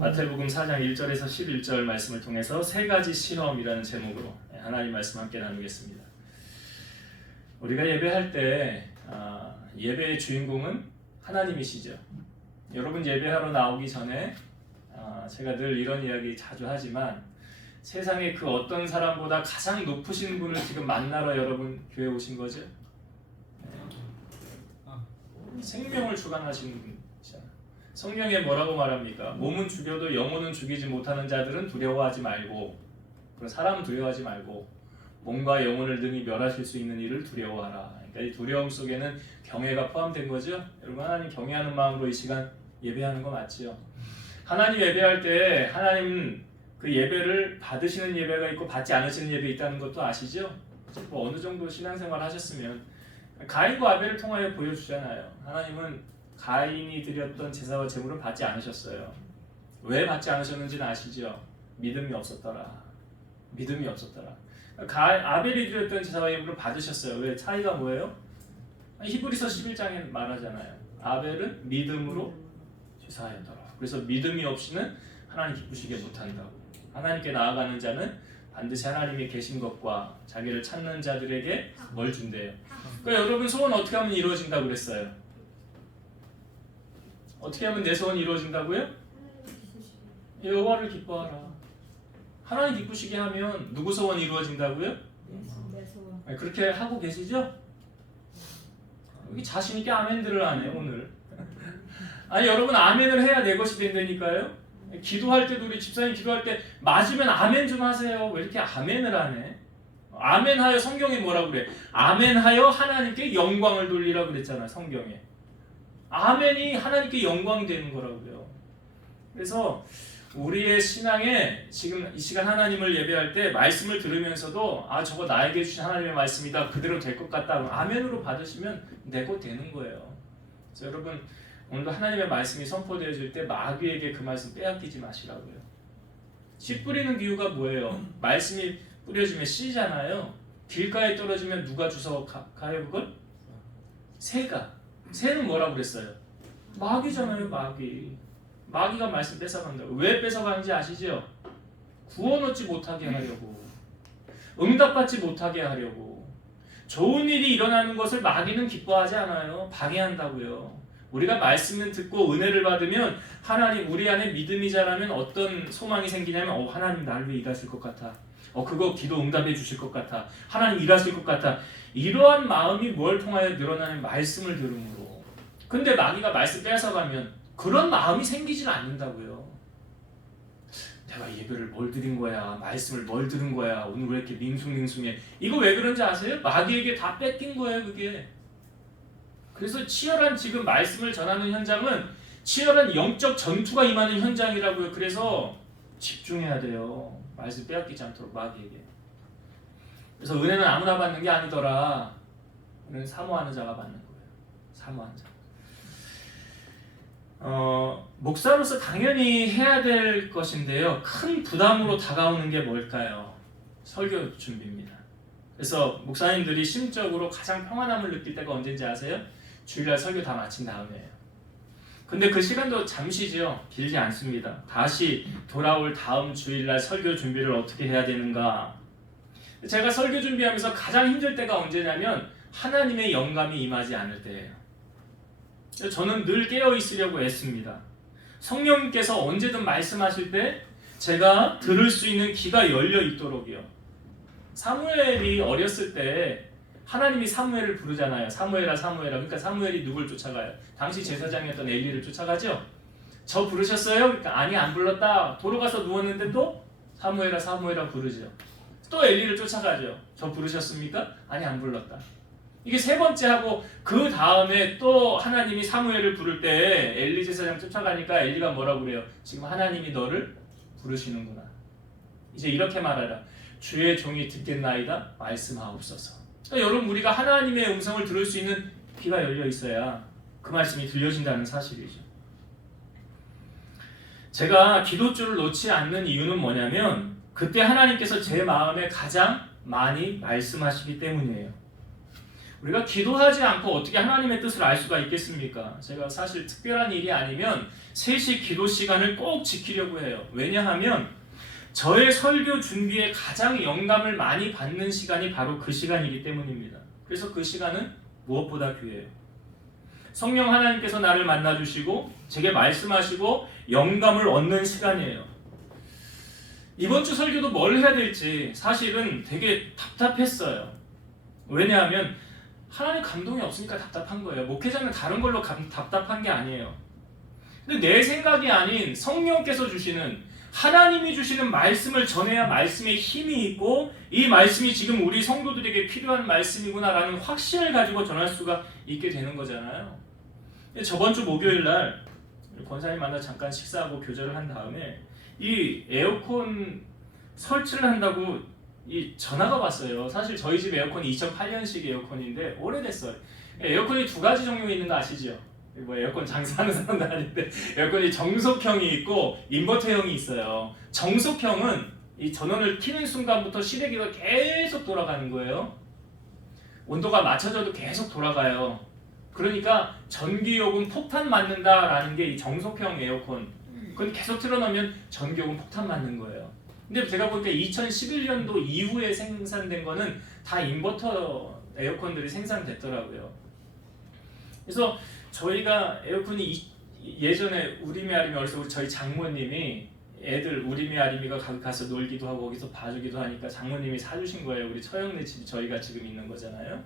마태복음 4장 1절에서 11절 말씀을 통해서 세 가지 실험이라는 제목으로 하나님 말씀 함께 나누겠습니다. 우리가 예배할 때 예배의 주인공은 하나님이시죠. 여러분 예배하러 나오기 전에 제가 늘 이런 이야기 자주 하지만 세상에 그 어떤 사람보다 가장 높으신 분을 지금 만나러 여러분 교회 오신 거죠? 생명을 주관하시는 분이잖아요. 성경에 뭐라고 말합니까? 몸은 죽여도 영혼은 죽이지 못하는 자들은 두려워하지 말고, 사람 두려워하지 말고 몸과 영혼을 능히 멸하실 수 있는 이를 두려워하라. 그러니까 이 두려움 속에는 경외가 포함된 거죠. 여러분 하나님 경외하는 마음으로 이 시간 예배하는 거 맞지요? 하나님 예배할 때 하나님 그 예배를 받으시는 예배가 있고 받지 않으시는 예배 있다는 것도 아시죠? 뭐 어느 정도 신앙생활 하셨으면 가인과 아벨을 통하여 보여주잖아요. 하나님은 가인이 드렸던 제사와 제물을 받지 않으셨어요. 왜 받지 않으셨는지는 아시죠? 믿음이 없었더라. 믿음이 없었더라. 아벨이 드렸던 제사와 제물을 받으셨어요. 왜? 차이가 뭐예요? 히브리서 11장에 말하잖아요. 아벨은 믿음으로 제사하였더라. 그래서 믿음이 없이는 하나님 기쁘시게 못한다고. 하나님께 나아가는 자는 반드시 하나님이 계신 것과 자기를 찾는 자들에게 뭘 준대요. 그러니까 여러분 소원 어떻게 하면 이루어진다고 그랬어요? 어떻게 하면 내 소원이 이루어진다고요? 여호와를 기뻐하라. 하나님 기쁘시게 하면 누구 소원이 이루어진다고요? 내 소원. 그렇게 하고 계시죠? 여기 자신 있게 아멘들을 하네요 오늘. 아니 여러분 아멘을 해야 내 것이 된다니까요. 기도할 때도 우리 집사님 기도할 때 맞으면 아멘 좀 하세요. 왜 이렇게 아멘을 하네? 아멘하여 성경에 뭐라고 그래? 아멘하여 하나님께 영광을 돌리라 그랬잖아요 성경에. 아멘이 하나님께 영광이 되는 거라고요. 그래서 우리의 신앙에 지금 이 시간 하나님을 예배할 때 말씀을 들으면서도 저거 나에게 주신 하나님의 말씀이다 그대로 될 것 같다 아멘으로 받으시면 내 것 되는 거예요. 그래서 여러분 오늘도 하나님의 말씀이 선포되어질 때 마귀에게 그 말씀 빼앗기지 마시라고요. 씨 뿌리는 이유가 뭐예요? 말씀이 뿌려지면 씨잖아요. 길가에 떨어지면 누가 주워 가요 그걸? 새가. 새는 뭐라고 그랬어요? 마귀잖아요 마귀. 마귀가 말씀 뺏어간다고. 왜 뺏어가는지 아시죠? 구원 얻지 못하게 하려고, 응답받지 못하게 하려고. 좋은 일이 일어나는 것을 마귀는 기뻐하지 않아요. 방해한다고요. 우리가 말씀을 듣고 은혜를 받으면 하나님 우리 안에 믿음이 자라면 어떤 소망이 생기냐면 하나님 나를 위해 일하실 것 같아. 그거 기도 응답해 주실 것 같아. 하나님 일하실 것 같아. 이러한 마음이 뭘 통하여 늘어나는 말씀을 들음으로. 근데 마귀가 말씀 뺏어가면 그런 마음이 생기질 않는다고요. 내가 예배를 뭘 드린 거야? 말씀을 뭘 들은 거야? 오늘 왜 이렇게 밍숭밍숭해? 이거 왜 그런지 아세요? 마귀에게 다 뺏긴 거예요 그게. 그래서 치열한 지금 말씀을 전하는 현장은 치열한 영적 전투가 임하는 현장이라고요. 그래서 집중해야 돼요. 말씀 빼앗기지 않도록 마귀에게. 그래서 은혜는 아무나 받는 게 아니더라. 은혜는 사모하는 자가 받는 거예요. 사모하는 자. 목사로서 당연히 해야 될 것인데요. 큰 부담으로 다가오는 게 뭘까요? 설교 준비입니다. 그래서 목사님들이 심적으로 가장 평안함을 느낄 때가 언제인지 아세요? 주일날 설교 다 마친 다음에요. 근데 그 시간도 잠시죠. 길지 않습니다. 다시 돌아올 다음 주일날 설교 준비를 어떻게 해야 되는가? 제가 설교 준비하면서 가장 힘들 때가 언제냐면 하나님의 영감이 임하지 않을 때예요. 저는 늘 깨어 있으려고 애씁니다. 성령님께서 언제든 말씀하실 때 제가 들을 수 있는 귀가 열려 있도록이요. 사무엘이 어렸을 때 하나님이 사무엘을 부르잖아요. 사무엘아 사무엘아. 그러니까 사무엘이 누굴 쫓아가요? 당시 제사장이었던 엘리를 쫓아가죠. 저 부르셨어요? 그러니까 아니 안 불렀다. 돌아가서 누웠는데 또 사무엘아 사무엘아 부르죠. 또 엘리를 쫓아가죠. 저 부르셨습니까? 아니 안 불렀다. 이게 세 번째 하고 그 다음에 또 하나님이 사무엘을 부를 때 엘리 제사장 쫓아가니까 엘리가 뭐라고 그래요? 지금 하나님이 너를 부르시는구나. 이제 이렇게 말하라. 주의 종이 듣겠나이다 말씀하옵소서. 그러니까 여러분 우리가 하나님의 음성을 들을 수 있는 귀가 열려 있어야 그 말씀이 들려진다는 사실이죠. 제가 기도줄을 놓지 않는 이유는 뭐냐면 그때 하나님께서 제 마음에 가장 많이 말씀하시기 때문이에요. 우리가 기도하지 않고 어떻게 하나님의 뜻을 알 수가 있겠습니까? 제가 사실 특별한 일이 아니면 3시 기도 시간을 꼭 지키려고 해요. 왜냐하면 저의 설교 준비에 가장 영감을 많이 받는 시간이 바로 그 시간이기 때문입니다. 그래서 그 시간은 무엇보다 귀해요. 성령 하나님께서 나를 만나주시고 제게 말씀하시고 영감을 얻는 시간이에요. 이번 주 설교도 뭘 해야 될지 사실은 되게 답답했어요. 왜냐하면 하나님 감동이 없으니까 답답한 거예요. 목회자는 다른 걸로 답답한 게 아니에요. 근데 내 생각이 아닌 성령께서 주시는, 하나님이 주시는 말씀을 전해야 말씀에 힘이 있고 이 말씀이 지금 우리 성도들에게 필요한 말씀이구나라는 확신을 가지고 전할 수가 있게 되는 거잖아요. 저번 주 목요일 날 권사님 만나 잠깐 식사하고 교절을 한 다음에 이 에어컨 설치를 한다고 이 전화가 왔어요. 사실 저희 집 에어컨이 2008년식 에어컨인데 오래됐어요. 에어컨이 2가지 종류가 있는 거 아시죠? 뭐 에어컨 장사하는 사람도 아닌데 에어컨이 정속형이 있고 인버터형이 있어요. 정속형은 이 전원을 켜는 순간부터 실외기가 계속 돌아가는 거예요. 온도가 맞춰져도 계속 돌아가요. 그러니까 전기요금 폭탄 맞는다라는 게 이 정속형 에어컨. 그건 계속 틀어놓으면 전기요금 폭탄 맞는 거예요. 근데 제가 보니까 2011년도 이후에 생산된 거는 다 인버터 에어컨들이 생산됐더라고요. 그래서 저희가 에어컨이 예전에 우리미 아리미 어려서 저희 장모님이 애들 우리미 아리미가 가서 놀기도 하고 거기서 봐주기도 하니까 장모님이 사주신 거예요. 우리 처형네 집이 저희가 지금 있는 거잖아요.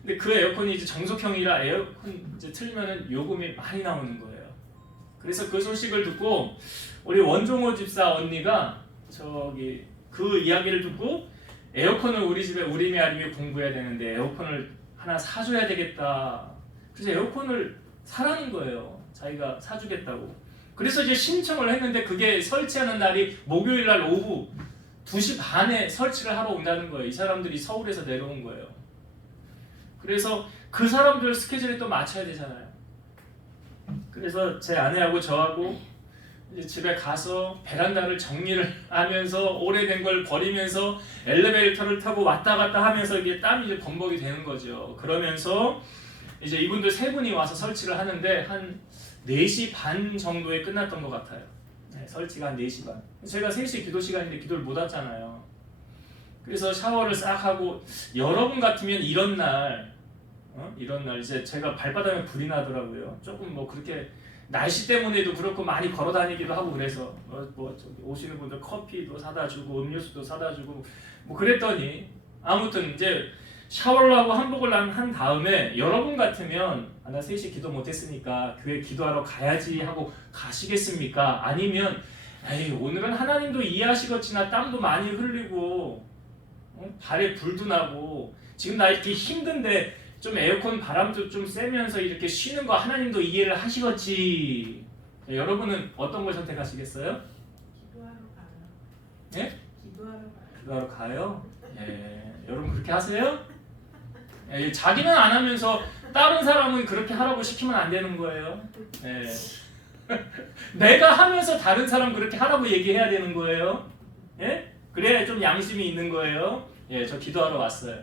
근데 그 에어컨이 이제 정속형이라 에어컨 이제 틀면은 요금이 많이 나오는 거예요. 그래서 그 소식을 듣고 우리 원종호 집사 언니가 저기 그 이야기를 듣고 에어컨을 우리 집에 우리미 아리미 공부해야 되는데 에어컨을 하나 사줘야 되겠다. 그래서 에어컨을 사라는 거예요. 자기가 사주겠다고. 그래서 이제 신청을 했는데 그게 설치하는 날이 목요일 날 오후 2시 반에 설치를 하러 온다는 거예요. 이 사람들이 서울에서 내려온 거예요. 그래서 그 사람들 스케줄에 또 맞춰야 되잖아요. 그래서 제 아내하고 저하고 이제 집에 가서 베란다를 정리를 하면서 오래된 걸 버리면서 엘리베이터를 타고 왔다 갔다 하면서 이게 땀이 이제 범벅이 되는 거죠. 그러면서 이제 이분들 3분이 와서 설치를 하는데 한 4시 반 정도에 끝났던 것 같아요. 네, 설치가 한 4시 반. 제가 3시 기도 시간인데 기도를 못 왔잖아요. 그래서 샤워를 싹 하고 여러분 같으면 이런 날 이제 제가 발바닥에 불이 나더라고요. 조금 뭐 그렇게 날씨 때문에도 그렇고 많이 걸어 다니기도 하고 그래서 뭐 저기 오시는 분들 커피도 사다 주고 음료수도 사다 주고 뭐 그랬더니 아무튼 이제 샤워를 하고 한복을 한 다음에 여러분 같으면 나 3시 기도 못했으니까 교회 기도하러 가야지 하고 가시겠습니까? 아니면 에이 오늘은 하나님도 이해하시겠지나 땀도 많이 흘리고 발에 불도 나고 지금 나 이렇게 힘든데 좀 에어컨 바람도 좀 쐬면서 이렇게 쉬는 거 하나님도 이해를 하시겠지. 여러분은 어떤 걸 선택하시겠어요? 기도하러 가요. 예? 기도하러 가요. 기도하러 가요? 예. 여러분 그렇게 하세요? 예. 자기는 안 하면서 다른 사람은 그렇게 하라고 시키면 안 되는 거예요. 예. 내가 하면서 다른 사람 그렇게 하라고 얘기해야 되는 거예요. 예? 그래야 좀 양심이 있는 거예요. 예, 저 기도하러 왔어요.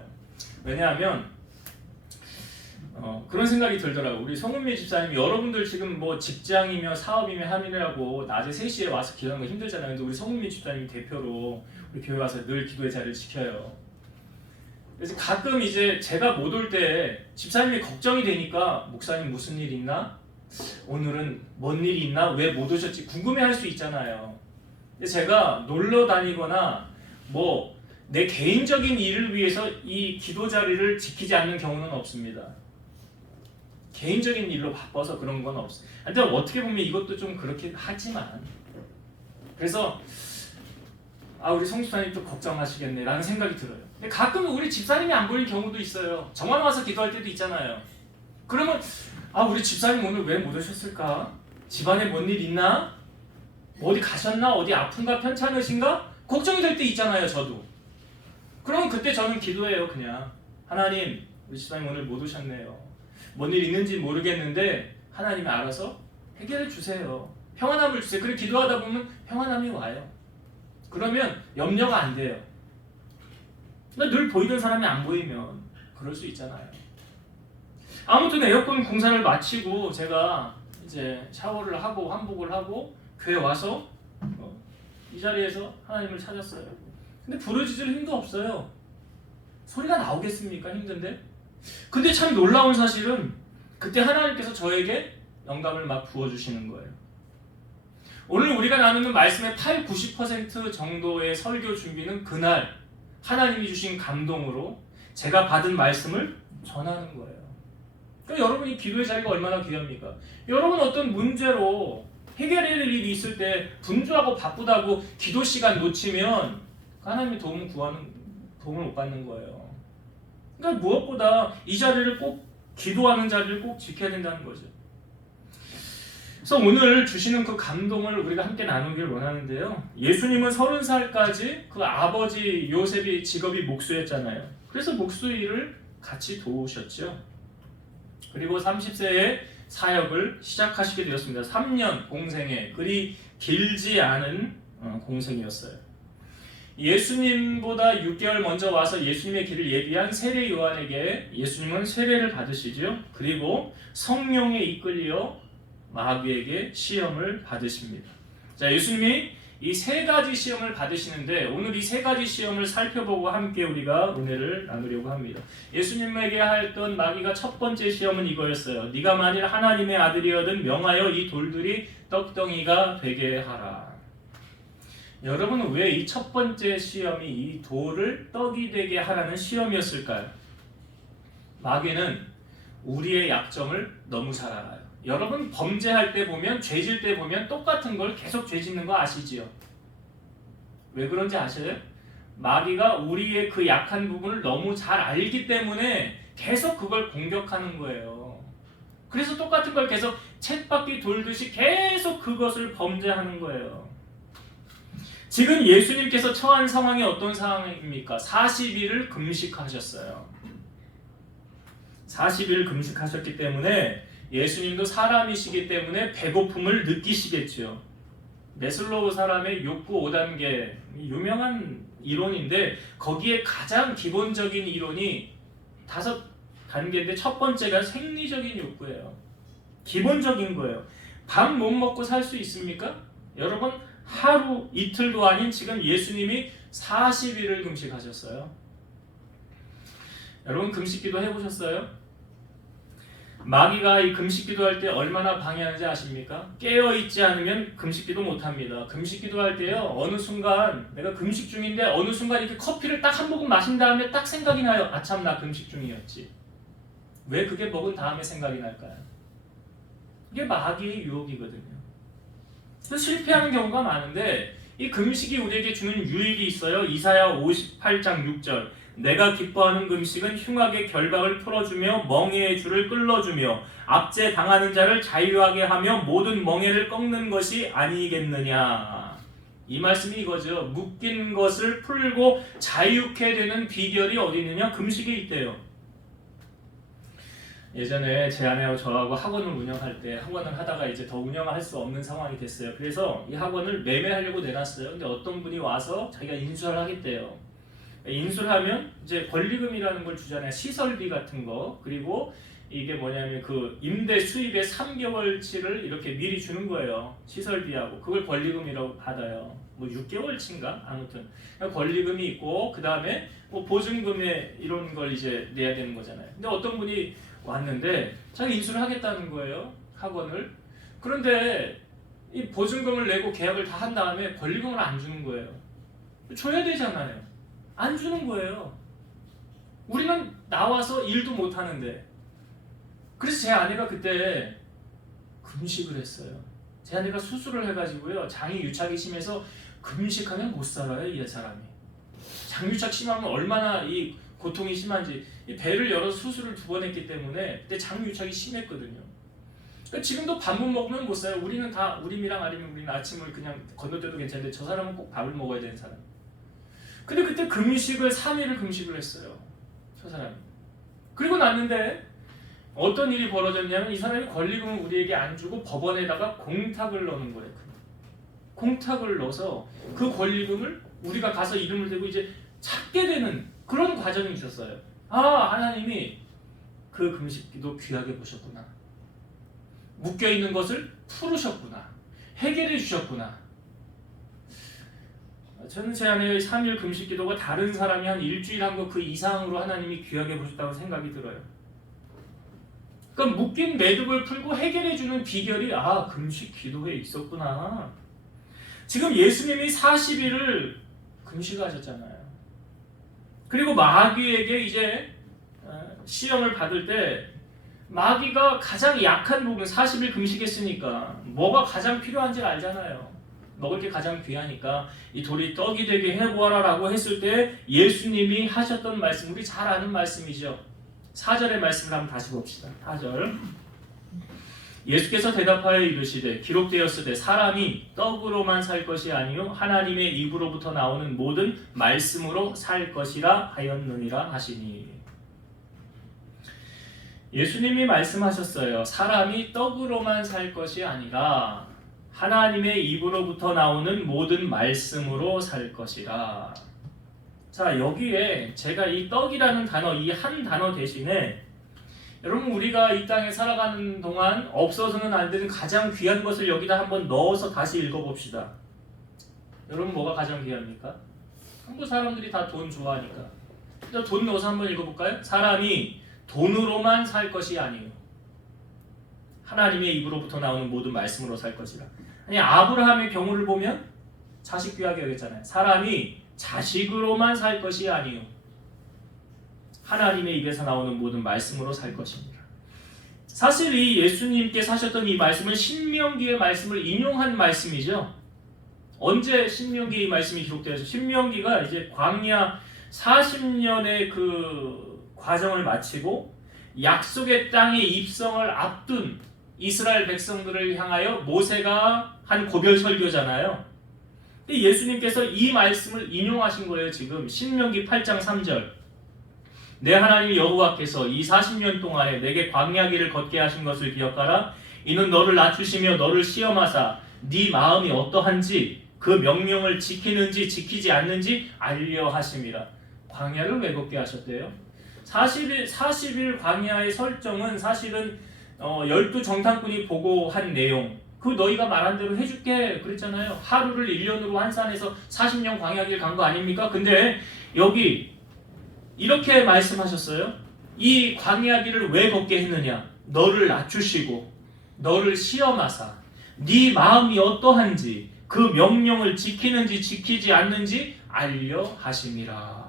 왜냐하면 그런 생각이 들더라고요. 우리 송은미 집사님이 여러분들 지금 뭐 직장이며 사업이며 함이라고 낮에 3시에 와서 기도하는 거 힘들잖아요. 근데 우리 송은미 집사님이 대표로 우리 교회 와서 늘 기도의 자리를 지켜요. 그래서 가끔 이제 제가 못 올 때 집사님이 걱정이 되니까 목사님 무슨 일 있나? 오늘은 뭔 일이 있나? 왜 못 오셨지? 궁금해할 수 있잖아요. 근데 제가 놀러 다니거나 뭐 내 개인적인 일을 위해서 이 기도 자리를 지키지 않는 경우는 없습니다. 개인적인 일로 바빠서 그런 건 없어요. 근데 어떻게 보면 이것도 좀 그렇긴 하지만 그래서 우리 성수사님 또 걱정하시겠네 라는 생각이 들어요. 근데 가끔 우리 집사님이 안 보이는 경우도 있어요. 저만 와서 기도할 때도 있잖아요. 그러면 우리 집사님 오늘 왜 못 오셨을까? 집안에 뭔 일 있나? 어디 가셨나? 어디 아픈가? 편찮으신가? 걱정이 될 때 있잖아요. 저도. 그러면 그때 저는 기도해요. 그냥 하나님 우리 집사님 오늘 못 오셨네요. 뭔 일 있는지 모르겠는데 하나님이 알아서 해결해 주세요. 평안함을 주세요. 그리고 기도하다 보면 평안함이 와요. 그러면 염려가 안 돼요. 늘 보이던 사람이 안 보이면 그럴 수 있잖아요. 아무튼 에어컨 공사를 마치고 제가 이제 샤워를 하고 한복을 하고 교회 와서 이 자리에서 하나님을 찾았어요. 근데 부르짖을 힘도 없어요. 소리가 나오겠습니까? 힘든데. 근데 참 놀라운 사실은 그때 하나님께서 저에게 영감을 막 부어주시는 거예요. 오늘 우리가 나누는 말씀의 80-90% 정도의 설교 준비는 그날 하나님이 주신 감동으로 제가 받은 말씀을 전하는 거예요. 그러니까 여러분이 기도의 자리가 얼마나 귀합니까? 여러분 어떤 문제로 해결해야 될 일이 있을 때 분주하고 바쁘다고 기도 시간 놓치면 하나님의 도움을 못 받는 거예요. 그러니까 무엇보다 이 자리를 꼭 기도하는 자리를 꼭 지켜야 된다는 거죠. 그래서 오늘 주시는 그 감동을 우리가 함께 나누길 원하는데요. 예수님은 30살까지 그 아버지 요셉이 직업이 목수였잖아요. 그래서 목수 일을 같이 도우셨죠. 그리고 30세에 사역을 시작하시게 되었습니다. 3년 공생애, 그리 길지 않은 공생이었어요. 예수님보다 6개월 먼저 와서 예수님의 길을 예비한 세례 요한에게 예수님은 세례를 받으시죠. 그리고 성령에 이끌려 마귀에게 시험을 받으십니다. 자, 예수님이 이 세 가지 시험을 받으시는데 오늘 이 세 가지 시험을 살펴보고 함께 우리가 은혜를 나누려고 합니다. 예수님에게 했던 마귀가 첫 번째 시험은 이거였어요. 네가 만일 하나님의 아들이거든 명하여 이 돌들이 떡덩이가 되게 하라. 여러분은 왜 이 첫 번째 시험이 이 돌을 떡이 되게 하라는 시험이었을까요? 마귀는 우리의 약점을 너무 잘 알아요. 여러분 범죄할 때 보면 죄질 때 보면 똑같은 걸 계속 죄짓는 거 아시지요? 왜 그런지 아세요? 마귀가 우리의 그 약한 부분을 너무 잘 알기 때문에 계속 그걸 공격하는 거예요. 그래서 똑같은 걸 계속 쳇바퀴 돌듯이 계속 그것을 범죄하는 거예요. 지금 예수님께서 처한 상황이 어떤 상황입니까? 40일을 금식하셨어요. 40일 금식하셨기 때문에 예수님도 사람이시기 때문에 배고픔을 느끼시겠죠. 메슬로우 사람의 욕구 5단계 유명한 이론인데 거기에 가장 기본적인 이론이 5단계인데 첫 번째가 생리적인 욕구예요. 기본적인 거예요. 밥 못 먹고 살 수 있습니까? 여러분 하루 이틀도 아닌 지금 예수님이 40일을 금식하셨어요. 여러분 금식기도 해보셨어요? 마귀가 이 금식기도 할 때 얼마나 방해하는지 아십니까? 깨어있지 않으면 금식기도 못합니다. 금식기도 할 때요 어느 순간 내가 금식 중인데 어느 순간 이렇게 커피를 딱 한 모금 마신 다음에 딱 생각이 나요. 아참 나 금식 중이었지. 왜 그게 먹은 다음에 생각이 날까요? 이게 마귀의 유혹이거든요. 그래서 실패하는 경우가 많은데 이 금식이 우리에게 주는 유익이 있어요. 이사야 58장 6절 내가 기뻐하는 금식은 흉악의 결박을 풀어주며 멍에의 줄을 끌어주며 압제 당하는 자를 자유하게 하며 모든 멍에를 꺾는 것이 아니겠느냐. 이 말씀이 이거죠. 묶인 것을 풀고 자유케 되는 비결이 어디 있느냐? 금식에 있대요. 예전에 제 아내하고 저하고 학원을 운영할 때 학원을 하다가 이제 더 운영할 수 없는 상황이 됐어요. 그래서 이 학원을 매매하려고 내놨어요. 근데 어떤 분이 와서 자기가 인수를 하겠대요. 인수를 하면 이제 권리금이라는 걸 주잖아요. 시설비 같은 거. 그리고 이게 뭐냐면 그 임대 수입의 3개월치를 이렇게 미리 주는 거예요. 시설비하고. 그걸 권리금이라고 받아요. 뭐 6개월치인가? 아무튼 권리금이 있고 그 다음에 뭐 보증금에 이런 걸 이제 내야 되는 거잖아요. 근데 어떤 분이 왔는데 자기 인수를 하겠다는 거예요. 학원을. 그런데 이 보증금을 내고 계약을 다 한 다음에 권리금을 안 주는 거예요. 줘야 되잖아요. 안 주는 거예요. 우리는 나와서 일도 못 하는데. 그래서 제 아내가 그때 금식을 했어요. 제 아내가 수술을 해가지고요 장이 유착이 심해서 금식하면 못 살아요. 이 사람이. 장유착 심하면 얼마나 이 고통이 심한지. 이 배를 열어서 수술을 2번 했기 때문에 그때 장유착이 심했거든요. 그러니까 지금도 밥못 먹으면 못 살아요. 우리는 다 우림이랑 아니면 우리는 아침을 그냥 건너뛰어도 괜찮은데 저 사람은 꼭 밥을 먹어야 되는 사람. 근데 그때 금식을 3일을 금식을 했어요. 저 사람이. 그리고 났는데 어떤 일이 벌어졌냐면 이 사람이 권리금을 우리에게 안 주고 법원에다가 공탁을 넣는 거예요. 공탁을 넣어서 그 권리금을 우리가 가서 이름을 대고 이제 찾게 되는 그런 과정이 있었어요. 아, 하나님이 그 금식기도 귀하게 보셨구나. 묶여있는 것을 풀으셨구나. 해결해 주셨구나. 저는 제 안에 3일 금식기도가 다른 사람이 한 일주일 한 거 그 이상으로 하나님이 귀하게 보셨다고 생각이 들어요. 그러니까 묶인 매듭을 풀고 해결해 주는 비결이 금식기도에 있었구나. 지금 예수님이 40일을 금식하셨잖아요. 그리고 마귀에게 이제 시험을 받을 때 마귀가 가장 약한 부분 40일 금식했으니까 뭐가 가장 필요한지 알잖아요. 먹을 게 가장 귀하니까 이 돌이 떡이 되게 해보아라 라고 했을 때 예수님이 하셨던 말씀, 우리 잘 아는 말씀이죠. 4절의 말씀을 한번 다시 봅시다. 4절. 예수께서 대답하여 이르시되 기록되었으되 사람이 떡으로만 살 것이 아니요 하나님의 입으로부터 나오는 모든 말씀으로 살 것이라 하였느니라 하시니. 예수님이 말씀하셨어요. 사람이 떡으로만 살 것이 아니라 하나님의 입으로부터 나오는 모든 말씀으로 살 것이라. 자, 여기에 제가 이 떡이라는 단어, 이 한 단어 대신에 여러분 우리가 이 땅에 살아가는 동안 없어서는 안 되는 가장 귀한 것을 여기다 한번 넣어서 다시 읽어봅시다. 여러분 뭐가 가장 귀합니까? 한국 사람들이 다 돈 좋아하니까. 돈 넣어서 한번 읽어볼까요? 사람이 돈으로만 살 것이 아니요 하나님의 입으로부터 나오는 모든 말씀으로 살 것이라. 아니 아브라함의 경우를 보면 자식 귀하게 여겼잖아요. 사람이 자식으로만 살 것이 아니요 하나님의 입에서 나오는 모든 말씀으로 살 것입니다. 사실 이 예수님께서 하셨던 이 말씀은 신명기의 말씀을 인용한 말씀이죠. 언제 신명기 이 말씀이 기록되어서 신명기가 이제 광야 40년의 그 과정을 마치고 약속의 땅의 입성을 앞둔 이스라엘 백성들을 향하여 모세가 한 고별 설교잖아요. 예수님께서 이 말씀을 인용하신 거예요. 지금 신명기 8장 3절. 내 하나님 여호와께서 이 40년 동안에 내게 광야 길을 걷게 하신 것을 기억하라. 이는 너를 낮추시며 너를 시험하사 네 마음이 어떠한지 그 명령을 지키는지 지키지 않는지 알려 하심이라. 광야를 왜 걷게 하셨대요? 40일 광야의 설정은 사실은 12정탐꾼이 보고한 내용, 그 너희가 말한 대로 해줄게 그랬잖아요. 하루를 1년으로 환산해서 40년 광야길 간 거 아닙니까? 근데 여기 이렇게 말씀하셨어요. 이 광야길을 왜 걷게 했느냐? 너를 낮추시고 너를 시험하사 네 마음이 어떠한지 그 명령을 지키는지 지키지 않는지 알려 하심이라.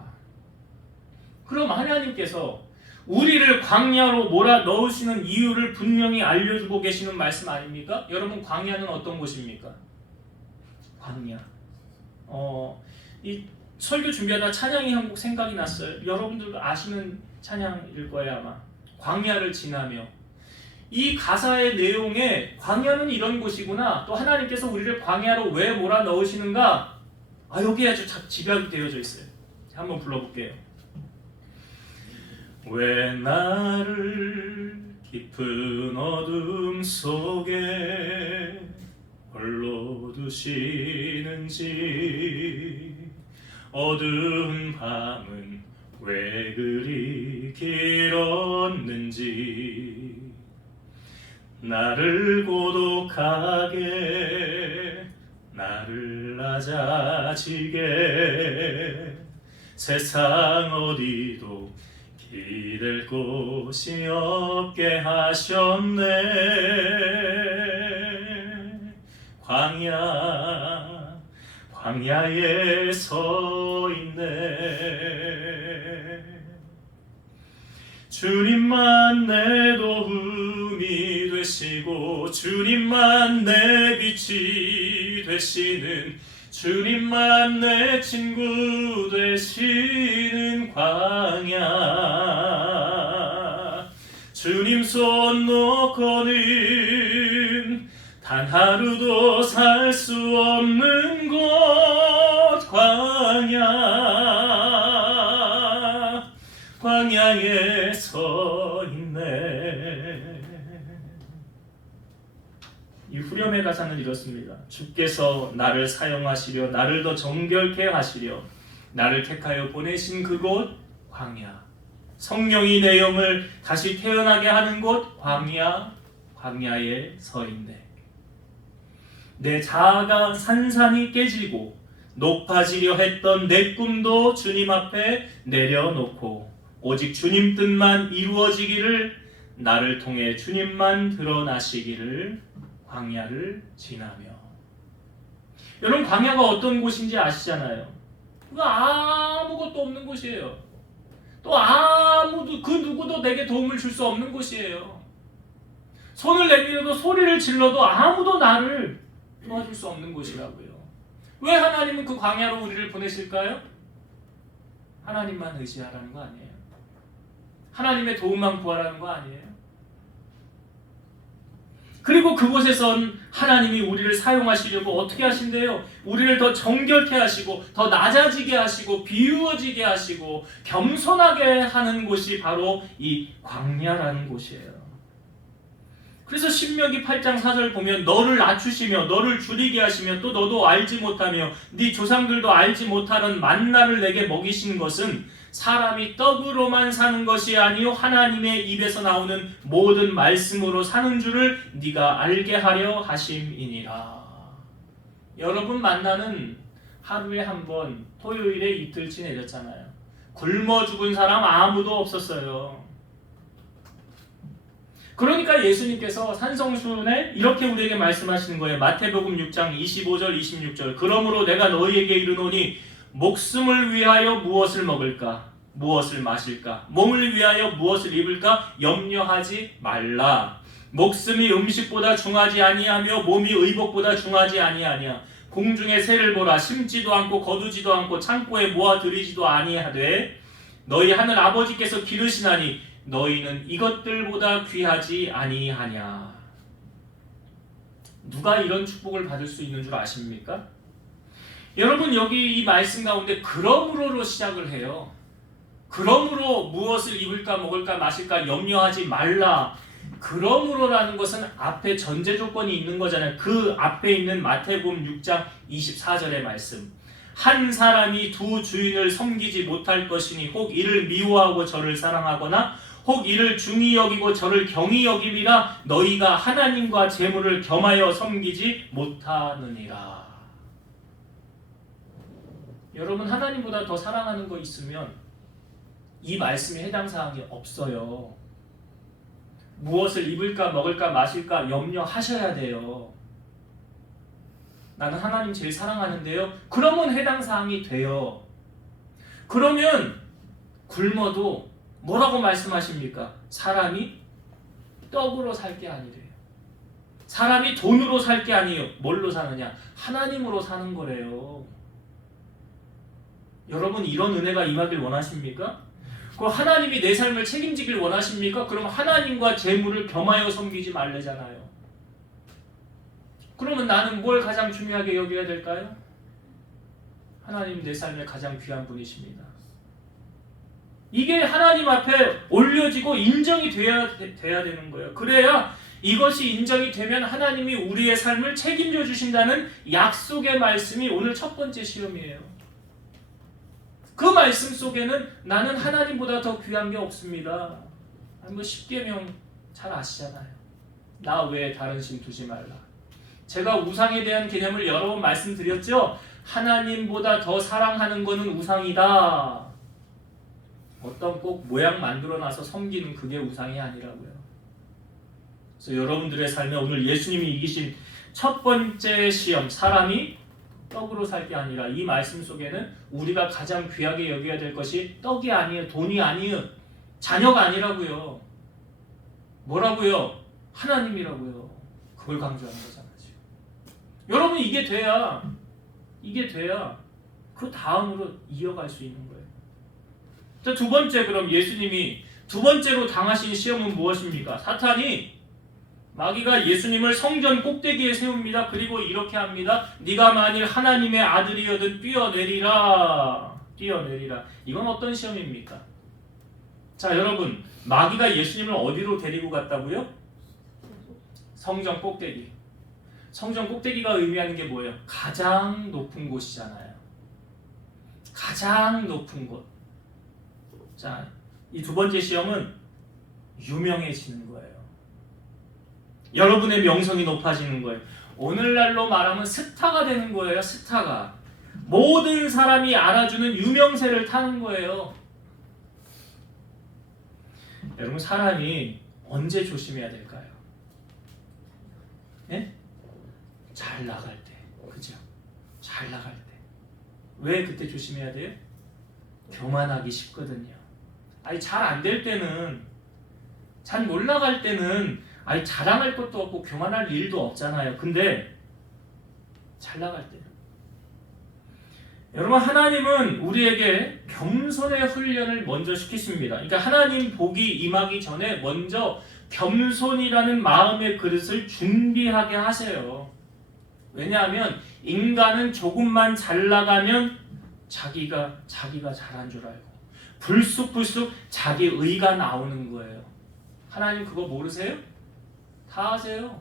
그럼 하나님께서 우리를 광야로 몰아넣으시는 이유를 분명히 알려주고 계시는 말씀 아닙니까? 여러분 광야는 어떤 곳입니까? 광야. 이 설교 준비하다 찬양이 한 곡 생각이 났어요. 여러분들 아시는 찬양일 거예요 아마. 광야를 지나며. 이 가사의 내용에 광야는 이런 곳이구나. 또 하나님께서 우리를 광야로 왜 몰아넣으시는가? 여기에 아주 집약이 되어져 있어요. 한번 불러볼게요. 왜 나를 깊은 어둠 속에 홀로 두시는지 어두운 밤은 왜 그리 길었는지 나를 고독하게 나를 낮아지게 세상 어디도 기댈 곳이 없게 하셨네. 광야에 서 있네. 주님만 내 도움이 되시고 주님만 내 빛이 되시는 주님만 내 친구 되시는 광야. 주님 손 놓고는 단 하루도 살 수 없는 곳 광야에 서 있네. 이 후렴의 가사는 이렇습니다. 주께서 나를 사용하시려 나를 더 정결케 하시려 나를 택하여 보내신 그곳 광야. 성령이 내 영을 다시 태어나게 하는 곳 광야의 설인데 내 자아가 산산이 깨지고 높아지려 했던 내 꿈도 주님 앞에 내려놓고 오직 주님 뜻만 이루어지기를 나를 통해 주님만 드러나시기를 광야를 지나며. 여러분 광야가 어떤 곳인지 아시잖아요. 그거 아무것도 없는 곳이에요. 또 아무도 그 누구도 내게 도움을 줄 수 없는 곳이에요. 손을 내밀어도 소리를 질러도 아무도 나를 도와줄 수 없는 곳이라고요. 왜 하나님은 그 광야로 우리를 보내실까요? 하나님만 의지하라는 거 아니에요? 하나님의 도움만 구하라는 거 아니에요? 그리고 그곳에선 하나님이 우리를 사용하시려고 어떻게 하신대요? 우리를 더 정결케 하시고 더 낮아지게 하시고 비우어지게 하시고 겸손하게 하는 곳이 바로 이 광야라는 곳이에요. 그래서 신명기 8장 4절 보면 너를 낮추시며 너를 줄이게 하시며 또 너도 알지 못하며 네 조상들도 알지 못하는 만나를 내게 먹이신 것은 사람이 떡으로만 사는 것이 아니요 하나님의 입에서 나오는 모든 말씀으로 사는 줄을 네가 알게 하려 하심이니라. 여러분 만나는 하루에 한 번 토요일에 이틀치 내렸잖아요. 굶어 죽은 사람 아무도 없었어요. 그러니까 예수님께서 산성순에 이렇게 우리에게 말씀하시는 거예요. 마태복음 6장 25절 26절 그러므로 내가 너희에게 이르노니 목숨을 위하여 무엇을 먹을까? 무엇을 마실까? 몸을 위하여 무엇을 입을까? 염려하지 말라. 목숨이 음식보다 중하지 아니하며 몸이 의복보다 중하지 아니하냐. 공중의 새를 보라. 심지도 않고 거두지도 않고 창고에 모아들이지도 아니하되 너희 하늘 아버지께서 기르시나니 너희는 이것들보다 귀하지 아니하냐. 누가 이런 축복을 받을 수 있는 줄 아십니까? 여러분 여기 이 말씀 가운데 그러므로로 시작을 해요. 그러므로 무엇을 입을까 먹을까 마실까 염려하지 말라. 그러므로라는 것은 앞에 전제 조건이 있는 거잖아요. 그 앞에 있는 마태복음 6장 24절의 말씀. 한 사람이 두 주인을 섬기지 못할 것이니 혹 이를 미워하고 저를 사랑하거나 혹 이를 중히 여기고 저를 경히 여김이라 너희가 하나님과 재물을 겸하여 섬기지 못하느니라. 여러분 하나님보다 더 사랑하는 거 있으면 이 말씀에 해당 사항이 없어요. 무엇을 입을까 먹을까 마실까 염려하셔야 돼요. 나는 하나님 제일 사랑하는데요. 그러면 해당 사항이 돼요. 그러면 굶어도 뭐라고 말씀하십니까? 사람이 떡으로 살 게 아니래요. 사람이 돈으로 살 게 아니에요. 뭘로 사느냐? 하나님으로 사는 거래요. 여러분 이런 은혜가 임하길 원하십니까? 그 하나님이 내 삶을 책임지길 원하십니까? 그럼 하나님과 재물을 겸하여 섬기지 말래잖아요. 그러면 나는 뭘 가장 중요하게 여겨야 될까요? 하나님 내 삶의 가장 귀한 분이십니다. 이게 하나님 앞에 올려지고 인정이 돼야 되는 거예요. 그래야 이것이 인정이 되면 하나님이 우리의 삶을 책임져 주신다는 약속의 말씀이 오늘 첫 번째 시험이에요. 그 말씀 속에는 나는 하나님보다 더 귀한 게 없습니다. 뭐 10계명 잘 아시잖아요. 나 외에 다른 신 두지 말라. 제가 우상에 대한 개념을 여러 번 말씀드렸죠. 하나님보다 더 사랑하는 것은 우상이다. 어떤 꼭 모양 만들어놔서 섬기는 그게 우상이 아니라고요. 그래서 여러분들의 삶에 오늘 예수님이 이기신 첫 번째 시험, 사람이 떡으로 살 게 아니라 이 말씀 속에는 우리가 가장 귀하게 여겨야 될 것이 떡이 아니에요. 돈이 아니에요. 자녀가 아니라고요. 뭐라고요? 하나님이라고요. 그걸 강조하는 거잖아요. 지금. 여러분 이게 돼야 그 다음으로 이어갈 수 있는 거예요. 자, 두 번째 그럼 예수님이 두 번째로 당하신 시험은 무엇입니까? 사탄이 마귀가 예수님을 성전 꼭대기에 세웁니다. 그리고 이렇게 합니다. 네가 만일 하나님의 아들이여든 뛰어내리라. 이건 어떤 시험입니까? 자 여러분 마귀가 예수님을 어디로 데리고 갔다고요? 성전 꼭대기. 성전 꼭대기가 의미하는 게 뭐예요? 가장 높은 곳이잖아요. 가장 높은 곳. 자, 이 두 번째 시험은 유명해지는 거예요. 여러분의 명성이 높아지는 거예요. 오늘날로 말하면 스타가 되는 거예요. 스타가. 모든 사람이 알아주는 유명세를 타는 거예요. 여러분, 사람이 언제 조심해야 될까요? 예? 잘 나갈 때. 그죠? 잘 나갈 때. 왜 그때 조심해야 돼요? 교만하기 쉽거든요. 아니, 잘 안 될 때는, 잘 못 나갈 때는 아니, 자랑할 것도 없고 교만할 일도 없잖아요. 근데 잘 나갈 때, 여러분, 하나님은 우리에게 겸손의 훈련을 먼저 시키십니다. 그러니까 하나님 복이 임하기 전에 먼저 겸손이라는 마음의 그릇을 준비하게 하세요. 왜냐하면 인간은 조금만 잘 나가면 자기가 잘한 줄 알고 불쑥불쑥 자기 의가 나오는 거예요. 하나님 그거 모르세요? 다 아세요.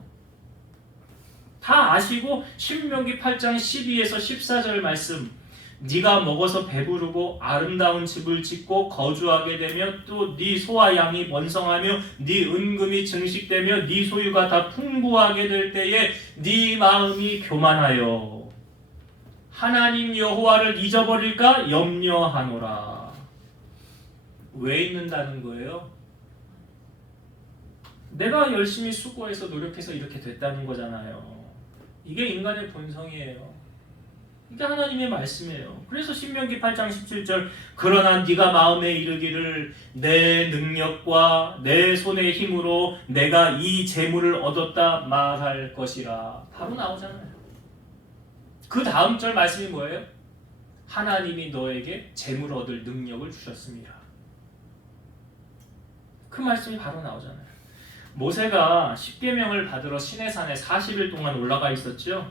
다 아시고 신명기 8장 12에서 14절 말씀, 네가 먹어서 배부르고 아름다운 집을 짓고 거주하게 되며 또 네 소와 양이 번성하며 네 은금이 증식되며 네 소유가 다 풍부하게 될 때에 네 마음이 교만하여 하나님 여호와를 잊어버릴까 염려하노라. 왜 잊는다는 거예요? 내가 열심히 수고해서 노력해서 이렇게 됐다는 거잖아요. 이게 인간의 본성이에요. 이게 하나님의 말씀이에요. 그래서 신명기 8장 17절, 그러나 네가 마음에 이르기를 내 능력과 내 손의 힘으로 내가 이 재물을 얻었다 말할 것이라. 바로 나오잖아요. 그 다음 절 말씀이 뭐예요? 하나님이 너에게 재물을 얻을 능력을 주셨습니다. 그 말씀이 바로 나오잖아요. 모세가 십계명을 받으러 시내산에 40일 동안 올라가 있었죠.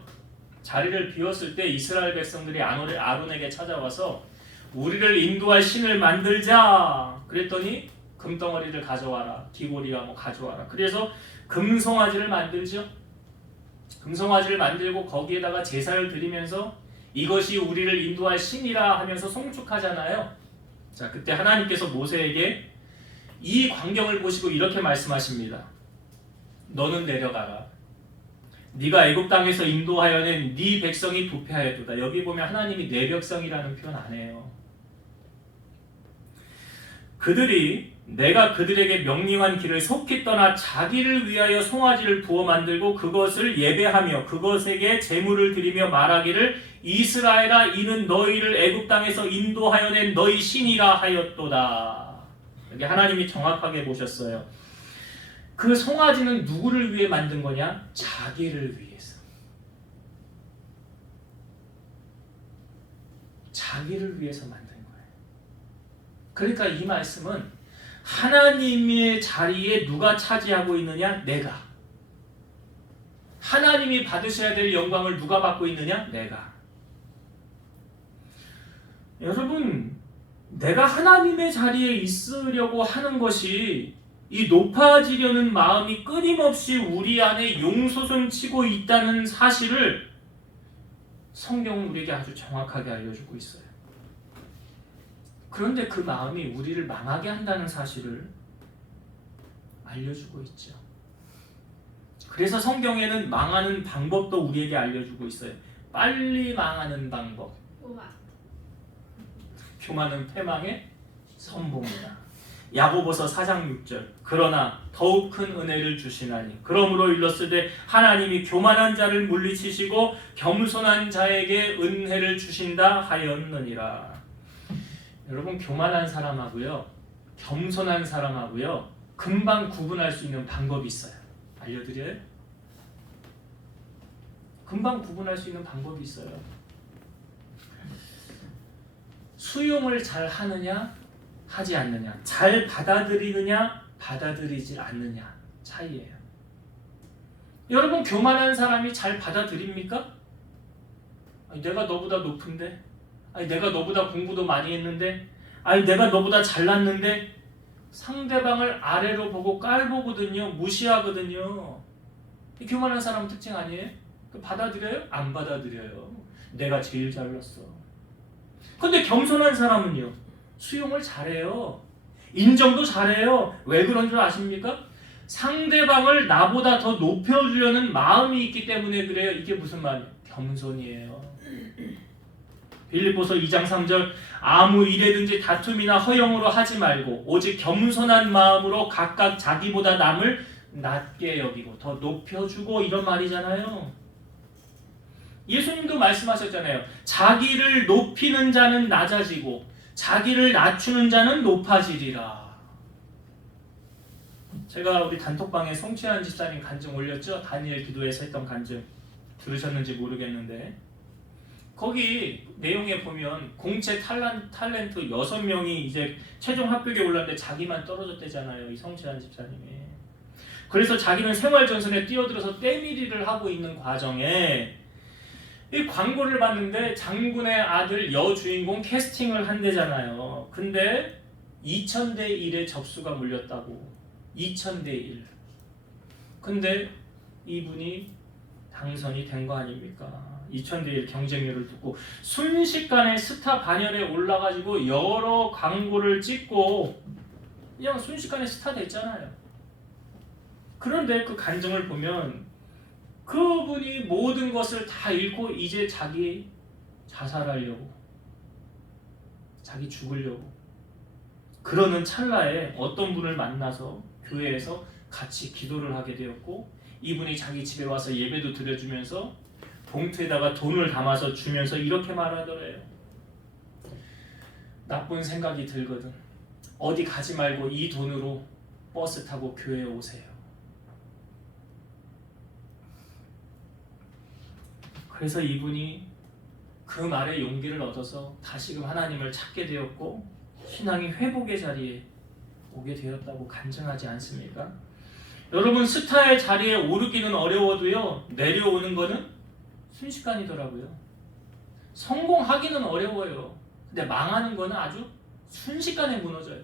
자리를 비웠을 때 이스라엘 백성들이 아론에게 찾아와서 우리를 인도할 신을 만들자 그랬더니 금덩어리를 가져와라, 기고리와 뭐 가져와라. 그래서 금송아지를 만들죠. 금송아지를 만들고 거기에다가 제사를 드리면서 이것이 우리를 인도할 신이라 하면서 송축하잖아요. 자, 그때 하나님께서 모세에게 이 광경을 보시고 이렇게 말씀하십니다. 너는 내려가라. 네가 애굽 땅에서 인도하여 낸 네 백성이 부패하였도다. 여기 보면 하나님이 내 백성이라는 표현 안 해요. 그들이 내가 그들에게 명령한 길을 속히 떠나 자기를 위하여 송아지를 부어 만들고 그것을 예배하며 그것에게 제물을 드리며 말하기를 이스라엘아 이는 너희를 애굽 땅에서 인도하여 낸 너희 신이라 하였도다. 여기 하나님이 정확하게 보셨어요. 그 송아지는 누구를 위해 만든 거냐? 자기를 위해서. 자기를 위해서 만든 거예요. 그러니까 이 말씀은 하나님의 자리에 누가 차지하고 있느냐? 내가. 하나님이 받으셔야 될 영광을 누가 받고 있느냐? 내가. 여러분, 내가 하나님의 자리에 있으려고 하는 것이 이 높아지려는 마음이 끊임없이 우리 안에 용솟음 치고 있다는 사실을 성경은 우리에게 아주 정확하게 알려주고 있어요. 그런데 그 마음이 우리를 망하게 한다는 사실을 알려주고 있죠. 그래서 성경에는 망하는 방법도 우리에게 알려주고 있어요. 빨리 망하는 방법. 교만은 패망의 선봉이다. 야고보서 4장 6절, 그러나 더욱 큰 은혜를 주시나니 그러므로 일렀으되 하나님이 교만한 자를 물리치시고 겸손한 자에게 은혜를 주신다 하였느니라. 여러분, 교만한 사람하고요 겸손한 사람하고요 금방 구분할 수 있는 방법이 있어요. 알려드려요? 금방 구분할 수 있는 방법이 있어요. 수용을 잘 하느냐 하지 않느냐, 잘 받아들이느냐 받아들이지 않느냐 차이예요. 여러분, 교만한 사람이 잘 받아들입니까? 아니, 내가 너보다 높은데, 아니, 내가 너보다 공부도 많이 했는데, 아니, 내가 너보다 잘났는데, 상대방을 아래로 보고 깔보거든요. 무시하거든요. 이 교만한 사람 특징 아니에요? 받아들여요? 안 받아들여요. 내가 제일 잘났어. 근데 겸손한 사람은요 수용을 잘해요. 인정도 잘해요. 왜 그런 줄 아십니까? 상대방을 나보다 더 높여주려는 마음이 있기 때문에 그래요. 이게 무슨 말이에요? 겸손이에요. 빌립보서 2장 3절 아무 일에든지 다툼이나 허영으로 하지 말고 오직 겸손한 마음으로 각각 자기보다 남을 낮게 여기고 더 높여주고 이런 말이잖아요. 예수님도 말씀하셨잖아요. 자기를 높이는 자는 낮아지고 자기를 낮추는 자는 높아지리라. 제가 우리 단톡방에 송채한 집사님 간증 올렸죠? 다니엘 기도에서 했던 간증 들으셨는지 모르겠는데 거기 내용에 보면 공채 탤런트 6명이 이제 최종 합격에 올랐는데 자기만 떨어졌대잖아요. 이 송채한 집사님이. 그래서 자기는 생활전선에 뛰어들어서 때밀이를 하고 있는 과정에 이 광고를 봤는데 장군의 아들 여주인공 캐스팅을 한대잖아요. 근데 2000대 1에 접수가 몰렸다고. 2000대 1. 근데 이분이 당선이 된 거 아닙니까? 2000대 1 경쟁률을 두고 순식간에 스타 반열에 올라가지고 여러 광고를 찍고 그냥 순식간에 스타 됐잖아요. 그런데 그 간증을 보면 그분이 모든 것을 다 잃고 이제 자기 자살하려고, 자기 죽으려고 그러는 찰나에 어떤 분을 만나서 교회에서 같이 기도를 하게 되었고 이분이 자기 집에 와서 예배도 드려주면서 봉투에다가 돈을 담아서 주면서 이렇게 말하더래요. 나쁜 생각이 들거든. 어디 가지 말고 이 돈으로 버스 타고 교회에 오세요. 그래서 이분이 그 말에 용기를 얻어서 다시금 하나님을 찾게 되었고 신앙이 회복의 자리에 오게 되었다고 간증하지 않습니까? 여러분 스타의 자리에 오르기는 어려워도요 내려오는 거는 순식간이더라고요. 성공하기는 어려워요. 근데 망하는 거는 아주 순식간에 무너져요.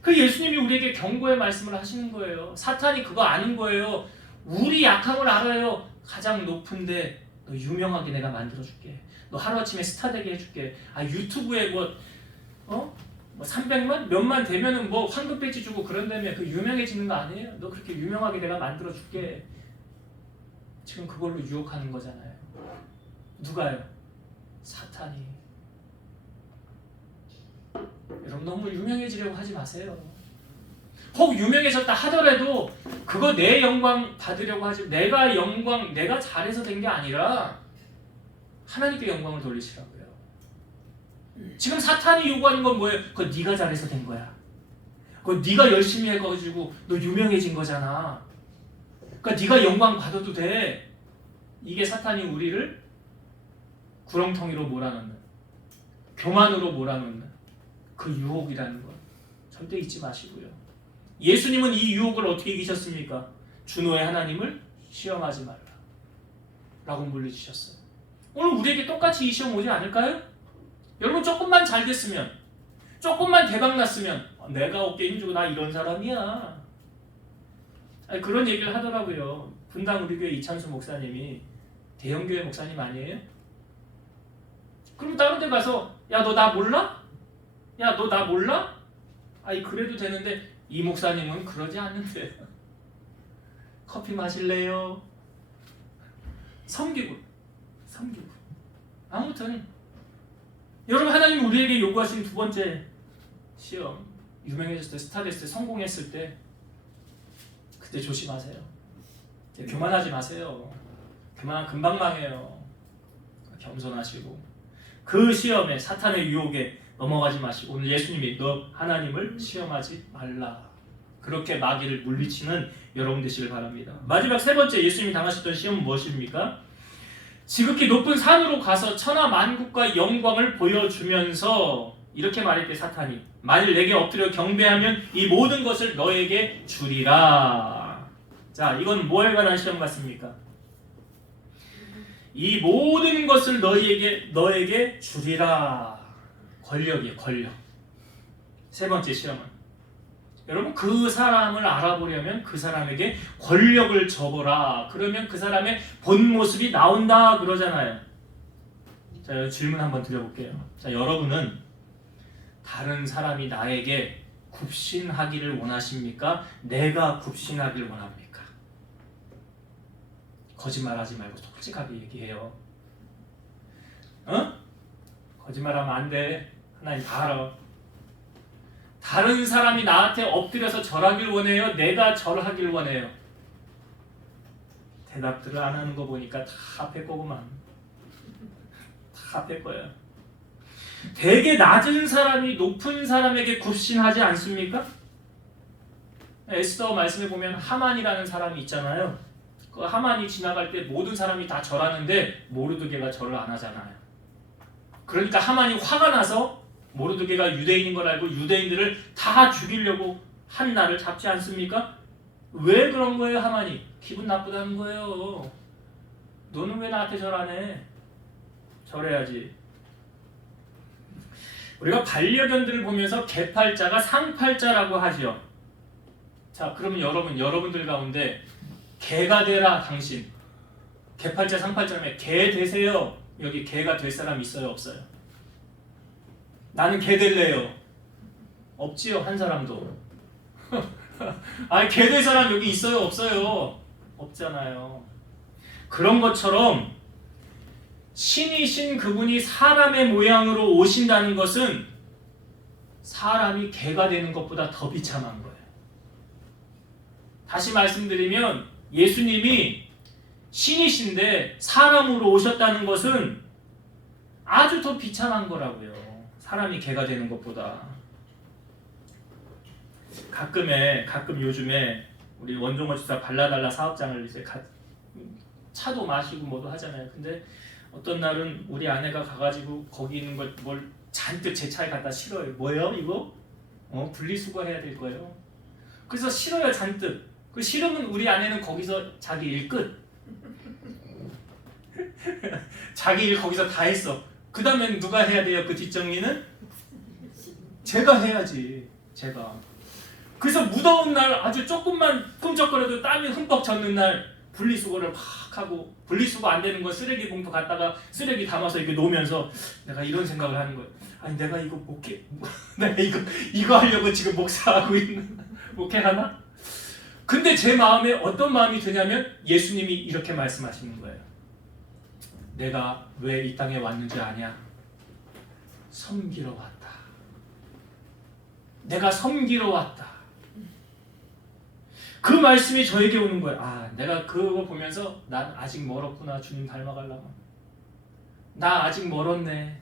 그 예수님이 우리에게 경고의 말씀을 하시는 거예요. 사탄이 그거 아는 거예요. 우리 약함을 알아요. 가장 높은데 너 유명하게 내가 만들어줄게. 너 하루아침에 스타 되게 해줄게. 아 유튜브에 뭐 300만? 몇만 되면은 뭐 황금 배지 주고 그런다며 그 유명해지는 거 아니에요? 너 그렇게 유명하게 내가 만들어줄게. 지금 그걸로 유혹하는 거잖아요. 누가요? 사탄이. 여러분 너무 유명해지려고 하지 마세요. 혹 유명해졌다 하더라도 그거 내 영광 받으려고 하지. 내가 잘해서 된 게 아니라 하나님께 영광을 돌리시라고요. 지금 사탄이 요구하는 건 뭐예요? 그거 네가 잘해서 된 거야. 그거 네가 열심히 해가지고 너 유명해진 거잖아. 그러니까 네가 영광 받아도 돼. 이게 사탄이 우리를 구렁텅이로 몰아넣는, 교만으로 몰아넣는 그 유혹이라는 것 절대 잊지 마시고요. 예수님은 이 유혹을 어떻게 이기셨습니까? 주노의 하나님을 시험하지 말라 라고 물리주셨어요. 오늘 우리에게 똑같이 이 시험 오지 않을까요? 여러분 조금만 잘 됐으면, 조금만 대박났으면 내가 어깨 힘주고 나 이런 사람이야. 아니, 그런 얘기를 하더라고요. 분당 우리 교회 이찬수 목사님이 대형교회 목사님 아니에요? 그럼 다른 데 가서 야 너 나 몰라? 야 너 나 몰라? 아니 그래도 되는데 이 목사님은 그러지 않는데 커피 마실래요? 섬기고 아무튼 여러분 하나님이 우리에게 요구하신 두 번째 시험, 유명해졌을 때, 스타 됐을 때, 성공했을 때 그때 조심하세요. 교만하지 마세요. 교만하면 금방 망해요. 겸손하시고 그 시험에 사탄의 유혹에 넘어가지 마시고 오늘 예수님이 너 하나님을 시험하지 말라 그렇게 마귀를 물리치는 여러분 되시길 바랍니다. 마지막 세 번째 예수님이 당하셨던 시험은 무엇입니까? 지극히 높은 산으로 가서 천하 만국과 영광을 보여주면서 이렇게 말했대 사탄이 만일 내게 엎드려 경배하면 이 모든 것을 너에게 주리라. 자 이건 뭐에 관한 시험 같습니까? 이 모든 것을 너에게 주리라. 권력이에요. 권력. 세 번째 시험은 여러분 그 사람을 알아보려면 그 사람에게 권력을 줘보라. 그러면 그 사람의 본 모습이 나온다 그러잖아요. 자 질문 한번 드려볼게요. 자 여러분은 다른 사람이 나에게 굽신하기를 원하십니까? 내가 굽신하기를 원합니까? 거짓말하지 말고 솔직하게 얘기해요. 어? 거짓말하면 안 돼. 하나님 다 알아. 다른 사람이 나한테 엎드려서 절하길 원해요? 내가 절하길 원해요? 대답들을 안 하는 거 보니까 다 앞에 거구만. 다 앞에 거야. 되게 낮은 사람이 높은 사람에게 굽신하지 않습니까? 에스더 말씀에 보면 하만이라는 사람이 있잖아요. 그 하만이 지나갈 때 모든 사람이 다 절하는데 모르드게가 절을 안 하잖아요. 그러니까 하만이 화가 나서 모르드게가 유대인인 걸 알고 유대인들을 다 죽이려고 한 날을 잡지 않습니까? 왜 그런 거예요, 하만이? 기분 나쁘다는 거예요. 너는 왜 나한테 절 안 해? 절해야지. 우리가 반려견들을 보면서 개팔자가 상팔자라고 하죠. 자, 그러면 여러분들 가운데 개가 되라 당신. 개팔자 상팔자라면 개 되세요. 여기 개가 될 사람 있어요, 없어요? 나는 개 될래요. 없지요, 한 사람도. 아니, 개 될 사람 여기 있어요, 없어요? 없잖아요. 그런 것처럼 신이신 그분이 사람의 모양으로 오신다는 것은 사람이 개가 되는 것보다 더 비참한 거예요. 다시 말씀드리면 예수님이 신이신데 사람으로 오셨다는 것은 아주 더 비참한 거라고요. 사람이 개가 되는 것보다. 가끔 요즘에 우리 원종호 집사 발라달라 사업장을 이제 차도 마시고 뭐도 하잖아요. 근데 어떤 날은 우리 아내가 가가지고 거기 있는 걸 뭘 잔뜩 제 차에 갖다 실어요. 뭐예요 이거? 분리수거 해야 될 거예요. 그래서 실어요 잔뜩. 그 실으면 우리 아내는 거기서 자기 일 끝. 자기 일 거기서 다 했어. 그 다음엔 누가 해야 돼요? 그 뒷정리는? 제가 해야지. 제가. 그래서 무더운 날 아주 조금만 끔적거려도 땀이 흠뻑 젖는 날 분리수거를 막 하고, 분리수거 안 되는 거 쓰레기 봉투 갖다가 쓰레기 담아서 이렇게 놓으면서 내가 이런 생각을 하는 거예요. 아니 내가 이거 목회 내가 이거 하려고 지금 목사하고 있는 목회하나? 근데 제 마음에 어떤 마음이 드냐면 예수님이 이렇게 말씀하시는 거예요. 내가 왜 이 땅에 왔는지 아냐? 섬기러 왔다. 내가 섬기러 왔다. 그 말씀이 저에게 오는 거예요. 아, 내가 그거 보면서 난 아직 멀었구나. 주님 닮아가려면. 나 아직 멀었네.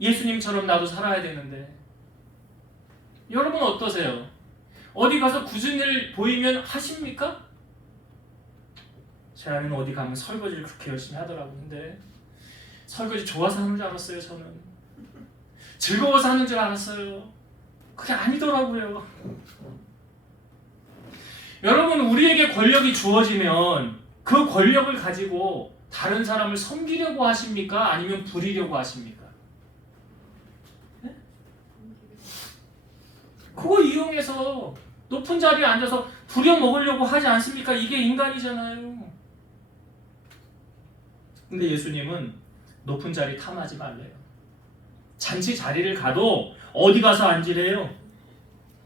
예수님처럼 나도 살아야 되는데. 여러분 어떠세요? 어디 가서 굳은 일 보이면 하십니까? 제 아내는 어디 가면 설거지를 그렇게 열심히 하더라고요. 근데 설거지 좋아서 하는 줄 알았어요. 저는 즐거워서 하는 줄 알았어요. 그게 아니더라고요. 여러분, 우리에게 권력이 주어지면 그 권력을 가지고 다른 사람을 섬기려고 하십니까? 아니면 부리려고 하십니까? 네? 그거 이용해서 높은 자리에 앉아서 부려먹으려고 하지 않습니까? 이게 인간이잖아요. 근데 예수님은 높은 자리 탐하지 말래요. 잔치 자리를 가도 어디 가서 앉으래요?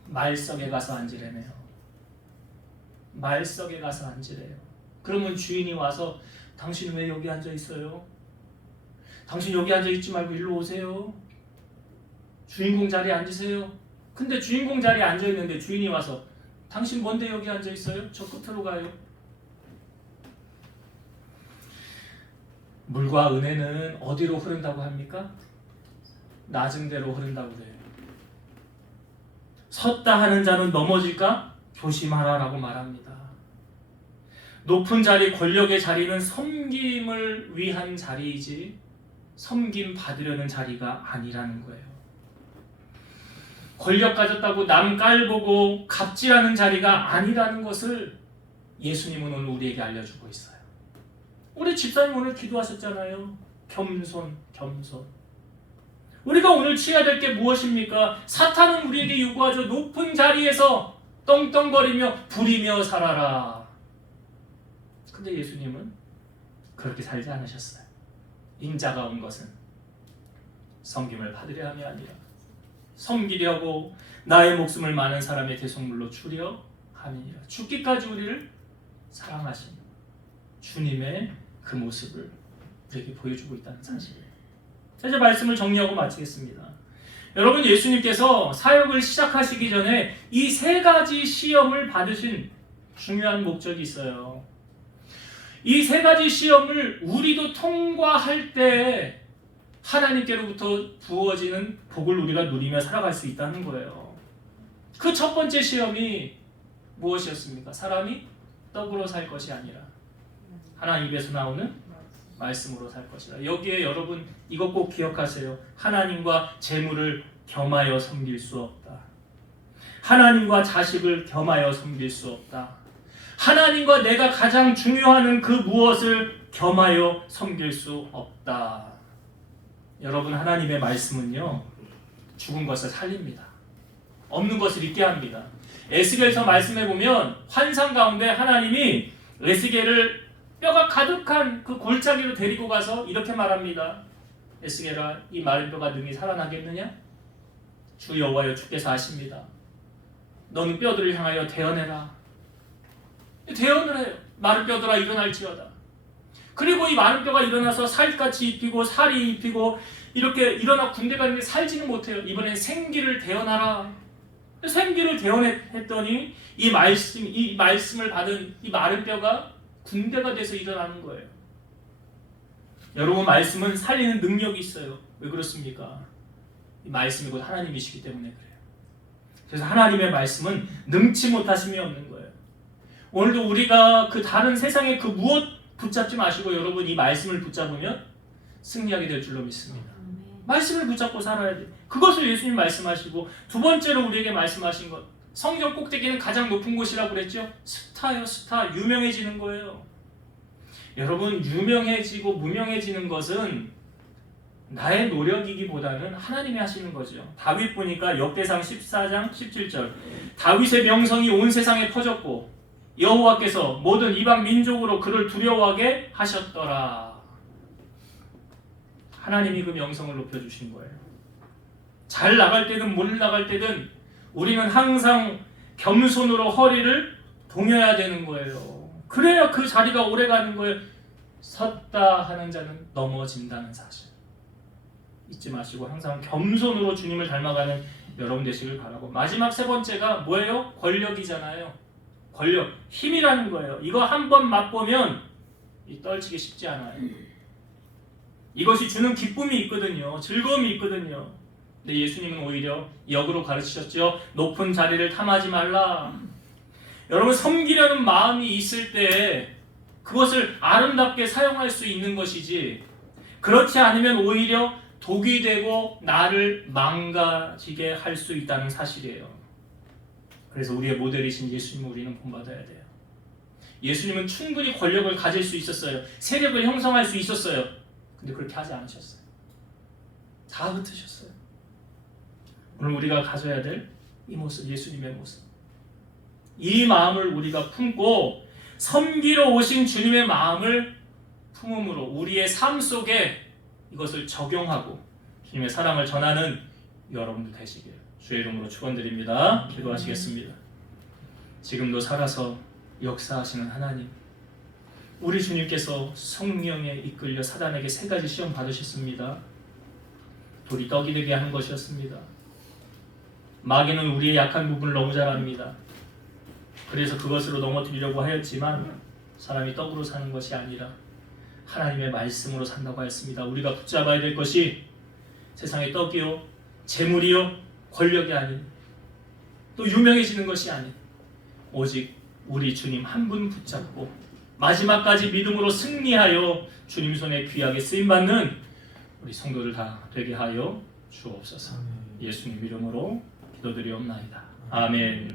말석에 가서 앉으래네요. 말석에 가서 앉으래요. 그러면 주인이 와서 당신 왜 여기 앉아 있어요? 당신 여기 앉아 있지 말고 일로 오세요. 주인공 자리에 앉으세요. 근데 주인공 자리에 앉아 있는데 주인이 와서 당신 뭔데 여기 앉아 있어요? 저 끝으로 가요. 물과 은혜는 어디로 흐른다고 합니까? 낮은 데로 흐른다고 그래요. 섰다 하는 자는 넘어질까? 조심하라라고 말합니다. 높은 자리, 권력의 자리는 섬김을 위한 자리이지 섬김 받으려는 자리가 아니라는 거예요. 권력 가졌다고 남 깔보고 갑질하는 자리가 아니라는 것을 예수님은 오늘 우리에게 알려주고 있어요. 우리 집사님 오늘 기도하셨잖아요. 겸손. 우리가 오늘 취해야 될 게 무엇입니까? 사탄은 우리에게 요구하죠. 높은 자리에서 떵떵거리며 부리며 살아라. 근데 예수님은 그렇게 살지 않으셨어요. 인자가 온 것은 섬김을 받으려 함이 아니라 섬기려고 나의 목숨을 많은 사람의 대속물로 주려 함이니라. 죽기까지 우리를 사랑하신 주님의 그 모습을 우리에게 보여주고 있다는 사실이에요. 자, 이제 말씀을 정리하고 마치겠습니다. 여러분, 예수님께서 사역을 시작하시기 전에 이 세 가지 시험을 받으신 중요한 목적이 있어요. 이 세 가지 시험을 우리도 통과할 때 하나님께로부터 부어지는 복을 우리가 누리며 살아갈 수 있다는 거예요. 그 첫 번째 시험이 무엇이었습니까? 사람이 떡으로 살 것이 아니라 하나님 입에서 나오는 말씀으로 살 것이다. 여기에 여러분 이것 꼭 기억하세요. 하나님과 재물을 겸하여 섬길 수 없다. 하나님과 자식을 겸하여 섬길 수 없다. 하나님과 내가 가장 중요하는 그 무엇을 겸하여 섬길 수 없다. 여러분, 하나님의 말씀은요, 죽은 것을 살립니다. 없는 것을 있게 합니다. 에스겔서 말씀해 보면 환상 가운데 하나님이 에스겔을 뼈가 가득한 그 골짜기로 데리고 가서 이렇게 말합니다. 에스겔아, 이 마른 뼈가 능히 살아나겠느냐? 주 여호와여 주께서 아십니다. 너는 뼈들을 향하여 대언해라. 대언을 해요. 마른 뼈들아 일어날지어다. 그리고 이 마른 뼈가 일어나서 살같이 입히고 살이 입히고 이렇게 일어나 군대 가는데 살지는 못해요. 이번엔 생기를 대언하라. 생기를 대언했더니 이 말씀을 받은 이 마른 뼈가 군대가 돼서 일어나는 거예요. 여러분, 말씀은 살리는 능력이 있어요. 왜 그렇습니까? 이 말씀이 곧 하나님이시기 때문에 그래요. 그래서 하나님의 말씀은 능치 못하심이 없는 거예요. 오늘도 우리가 그 다른 세상의 그 무엇 붙잡지 마시고 여러분 이 말씀을 붙잡으면 승리하게 될 줄로 믿습니다. 말씀을 붙잡고 살아야 돼요. 그것을 예수님 말씀하시고, 두 번째로 우리에게 말씀하신 것, 성경 꼭대기는 가장 높은 곳이라고 그랬죠. 스타요, 스타. 유명해지는 거예요. 여러분, 유명해지고 무명해지는 것은 나의 노력이기보다는 하나님이 하시는 거죠. 다윗 보니까 역대상 14장 17절, 다윗의 명성이 온 세상에 퍼졌고 여호와께서 모든 이방 민족으로 그를 두려워하게 하셨더라. 하나님이 그 명성을 높여주신 거예요. 잘 나갈 때든 못 나갈 때든 우리는 항상 겸손으로 허리를 동여야 되는 거예요. 그래야 그 자리가 오래 가는 거예요. 섰다 하는 자는 넘어진다는 사실 잊지 마시고 항상 겸손으로 주님을 닮아가는 여러분 되시길 바라고, 마지막 세 번째가 뭐예요? 권력이잖아요. 권력, 힘이라는 거예요. 이거 한번 맛보면 떨치기 쉽지 않아요. 이것이 주는 기쁨이 있거든요. 즐거움이 있거든요. 근데 예수님은 오히려 역으로 가르치셨죠. 높은 자리를 탐하지 말라. 여러분, 섬기려는 마음이 있을 때 그것을 아름답게 사용할 수 있는 것이지, 그렇지 않으면 오히려 독이 되고 나를 망가지게 할 수 있다는 사실이에요. 그래서 우리의 모델이신 예수님을 우리는 본받아야 돼요. 예수님은 충분히 권력을 가질 수 있었어요. 세력을 형성할 수 있었어요. 근데 그렇게 하지 않으셨어요. 다 흩으셨어요. 오늘 우리가 가져야 될 이 모습, 예수님의 모습, 이 마음을 우리가 품고 섬기러 오신 주님의 마음을 품음으로 우리의 삶 속에 이것을 적용하고 주님의 사랑을 전하는 여러분들 되시길 주의 이름으로 축원드립니다. 기도하시겠습니다. 지금도 살아서 역사하시는 하나님, 우리 주님께서 성령에 이끌려 사단에게 세 가지 시험 받으셨습니다. 돌이 떡이 되게 하는 것이었습니다. 마귀는 우리의 약한 부분을 너무 잘 압니다. 그래서 그것으로 넘어뜨리려고 하였지만 사람이 떡으로 사는 것이 아니라 하나님의 말씀으로 산다고 하였습니다. 우리가 붙잡아야 될 것이 세상의 떡이요, 재물이요, 권력이 아닌, 또 유명해지는 것이 아닌, 오직 우리 주님 한 분 붙잡고 마지막까지 믿음으로 승리하여 주님 손에 귀하게 쓰임받는 우리 성도들 다 되게 하여 주옵소서. 예수님 이름으로 기도드리옵나이다. 아멘.